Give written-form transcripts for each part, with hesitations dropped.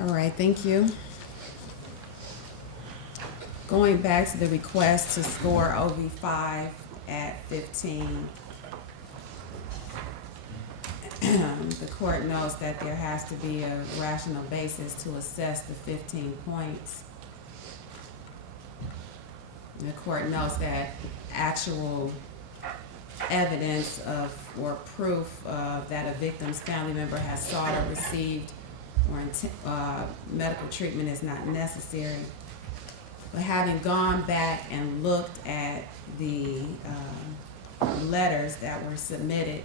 All right, thank you. Going back to the request to score OV5 at 15, the court knows that there has to be a rational basis to assess the 15 points. The court knows that actual evidence of or proof of that a victim's family member has sought or received or medical treatment is not necessary. But having gone back and looked at the letters that were submitted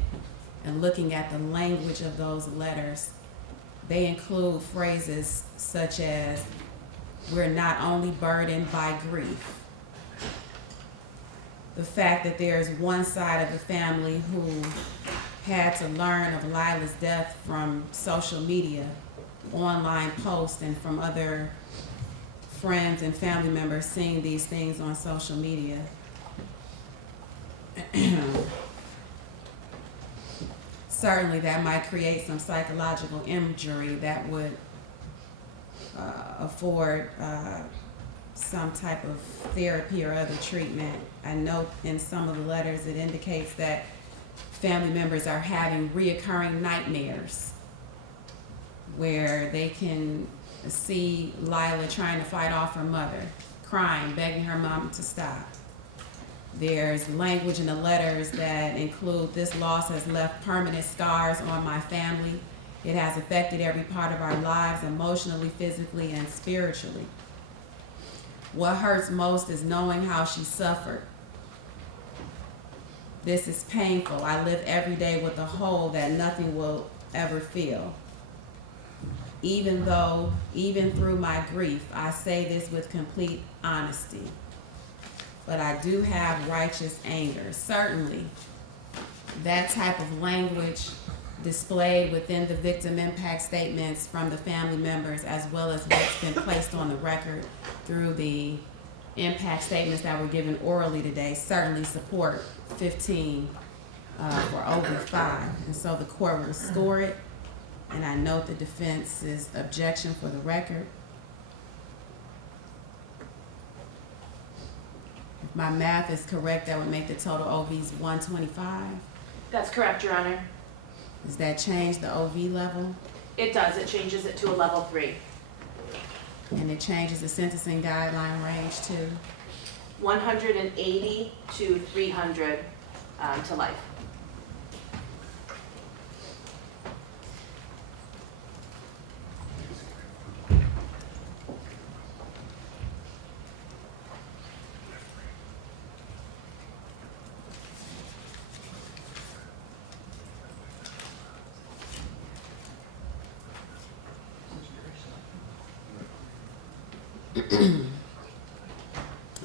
and looking at the language of those letters, they include phrases such as, "We're not only burdened by grief." The fact that there's one side of the family who had to learn of Lyla's death from social media, online posts, and from other friends and family members seeing these things on social media. Certainly that might create some psychological injury that would afford some type of therapy or other treatment. I note in some of the letters it indicates that family members are having reoccurring nightmares where they can see Lyla trying to fight off her mother, crying, begging her mom to stop. There's language in the letters that include, "This loss has left permanent scars on my family. It has affected every part of our lives, emotionally, physically, and spiritually. What hurts most is knowing how she suffered. This is painful. I live every day with a hole that nothing will ever fill. Even through my grief, I say this with complete honesty. But I do have righteous anger." Certainly, that type of language displayed within the victim impact statements from the family members, as well as what's been placed on the record through the impact statements that were given orally today, certainly support 15 for OV5. And so the court will score it. And I note the defense's objection for the record. If my math is correct, that would make the total OVs 125. That's correct, Your Honor. Does that change the OV level? It does. It changes it to a level 3. And it changes the sentencing guideline range to? 180 to 300 to life.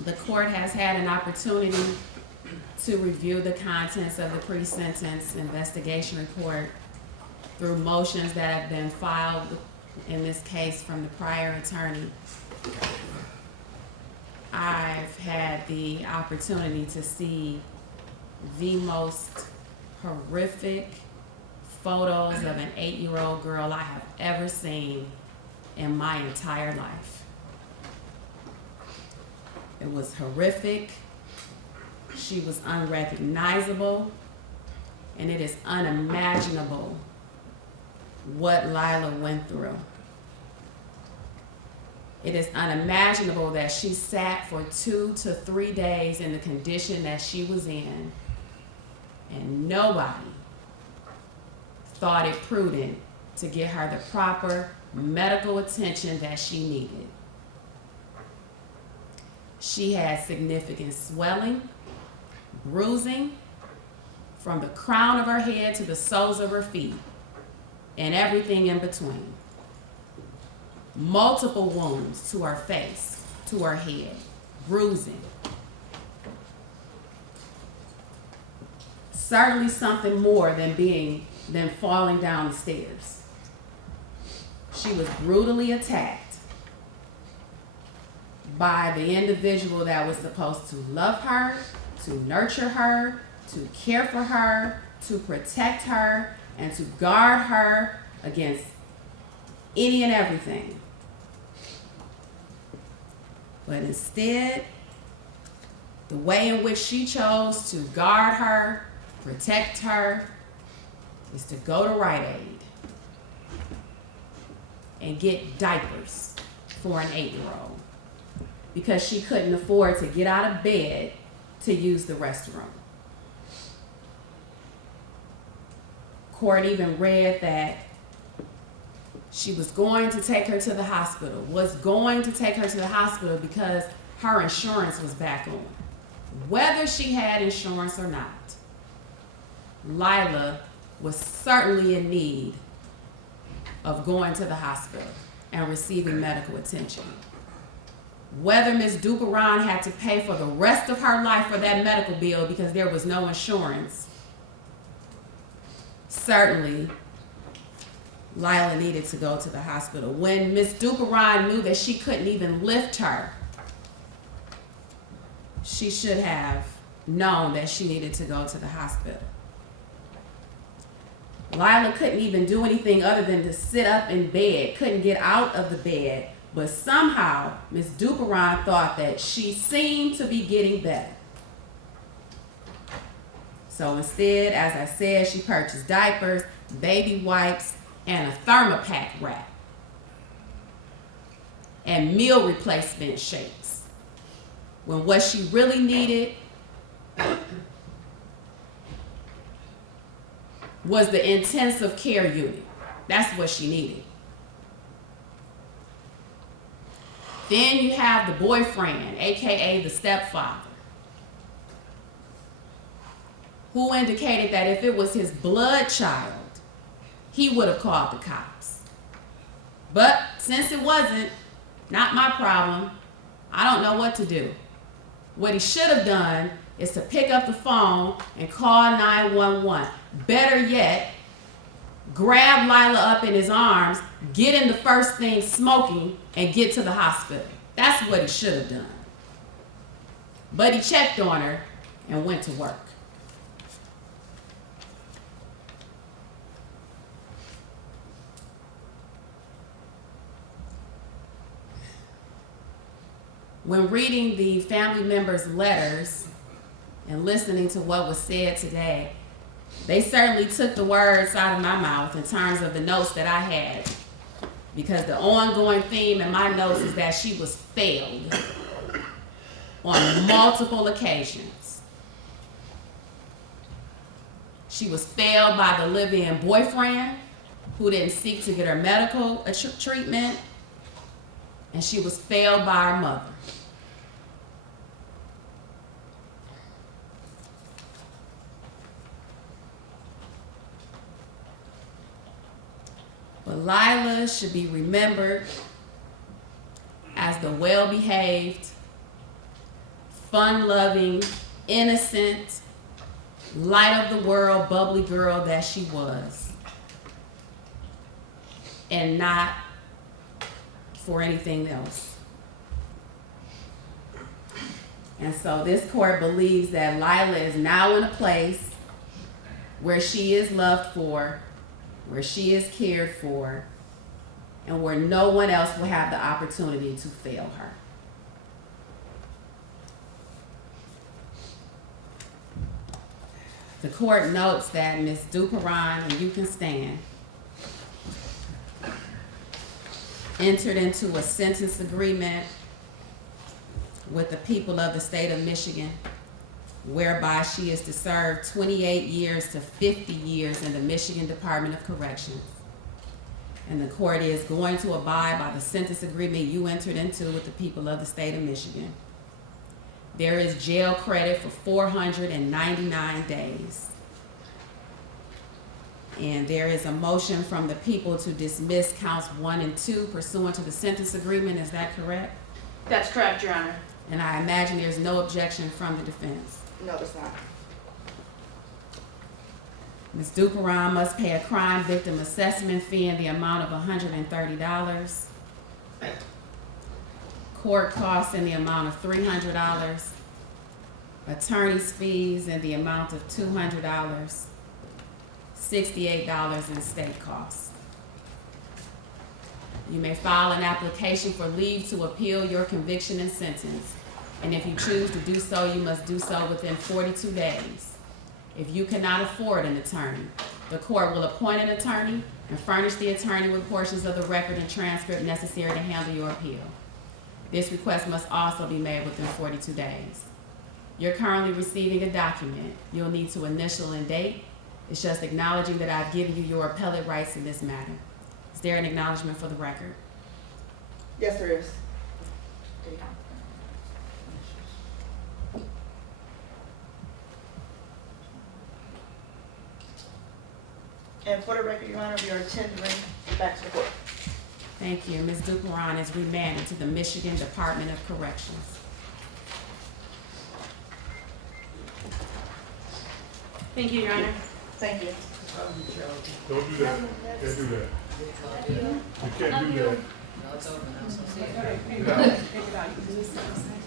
The court has had an opportunity to review the contents of the pre-sentence investigation report through motions that have been filed in this case from the prior attorney. I've had the opportunity to see the most horrific photos of an 8-year-old girl I have ever seen in my entire life. It was horrific. She was unrecognizable, and it is unimaginable what Lyla went through. It is unimaginable that she sat for 2 to 3 days in the condition that she was in, and nobody thought it prudent to get her the proper medical attention that she needed. She had significant swelling, bruising from the crown of her head to the soles of her feet, and everything in between. Multiple wounds to her face, to her head, bruising. Certainly something more than falling down the stairs. She was brutally attacked by the individual that was supposed to love her, to nurture her, to care for her, to protect her, and to guard her against any and everything. But instead, the way in which she chose to guard her, protect her, is to go to Rite Aid and get diapers for an 8-year-old because she couldn't afford to get out of bed to use the restroom. Court even read that she was going to take her to the hospital, because her insurance was back on. Whether she had insurance or not, Lyla was certainly in need of going to the hospital and receiving medical attention. Whether Ms. Duperon had to pay for the rest of her life for that medical bill because there was no insurance, certainly Lyla needed to go to the hospital. When Ms. Duperon knew that she couldn't even lift her, she should have known that she needed to go to the hospital. Lyla couldn't even do anything other than to sit up in bed, couldn't get out of the bed, but somehow Ms. Duperon thought that she seemed to be getting better. So instead, as I said, she purchased diapers, baby wipes, and a Thermopack wrap, and meal replacement shakes, when what she really needed was the intensive care unit. That's what she needed. Then you have the boyfriend, aka the stepfather, who indicated that if it was his blood child, he would have called the cops. But since it wasn't, not my problem, I don't know what to do. What he should have done is to pick up the phone and call 911. Better yet, grab Lyla up in his arms, get in the first thing smoking, and get to the hospital. That's what he should have done. But he checked on her and went to work. When reading the family members' letters and listening to what was said today, they certainly took the words out of my mouth in terms of the notes that I had, because the ongoing theme in my notes is that she was failed on multiple occasions. She was failed by the live-in boyfriend who didn't seek to get her medical treatment, and she was failed by her mother. But Lyla should be remembered as the well-behaved, fun-loving, innocent, light-of-the-world, bubbly girl that she was, and not for anything else. And so this court believes that Lyla is now in a place where she is loved for, where she is cared for, and where no one else will have the opportunity to fail her. The court notes that Ms. Duperon, and you can stand, entered into a sentence agreement with the people of the state of Michigan, whereby she is to serve 28 years to 50 years in the Michigan Department of Corrections. And the court is going to abide by the sentence agreement you entered into with the people of the state of Michigan. There is jail credit for 499 days. And there is a motion from the people to dismiss counts 1 and 2 pursuant to the sentence agreement. Is that correct? That's correct, Your Honor. And I imagine there's no objection from the defense. No, it's not. Ms. Duperon must pay a crime victim assessment fee in the amount of $130. Court costs in the amount of $300. Attorney's fees in the amount of $200. $68 in state costs. You may file an application for leave to appeal your conviction and sentence. And if you choose to do so, you must do so within 42 days. If you cannot afford an attorney, the court will appoint an attorney and furnish the attorney with portions of the record and transcript necessary to handle your appeal. This request must also be made within 42 days. You're currently receiving a document. You'll need to initial and date. It's just acknowledging that I've given you your appellate rights in this matter. Is there an acknowledgement for the record? Yes, there is. And for the record, Your Honor, we are tendering back to the court. Thank you. Ms. Duperon is remanded to the Michigan Department of Corrections. Thank you, Your Honor. Thank you. Don't do that. Can't do that. You can't do that. No, it's over now, so see you. Yeah.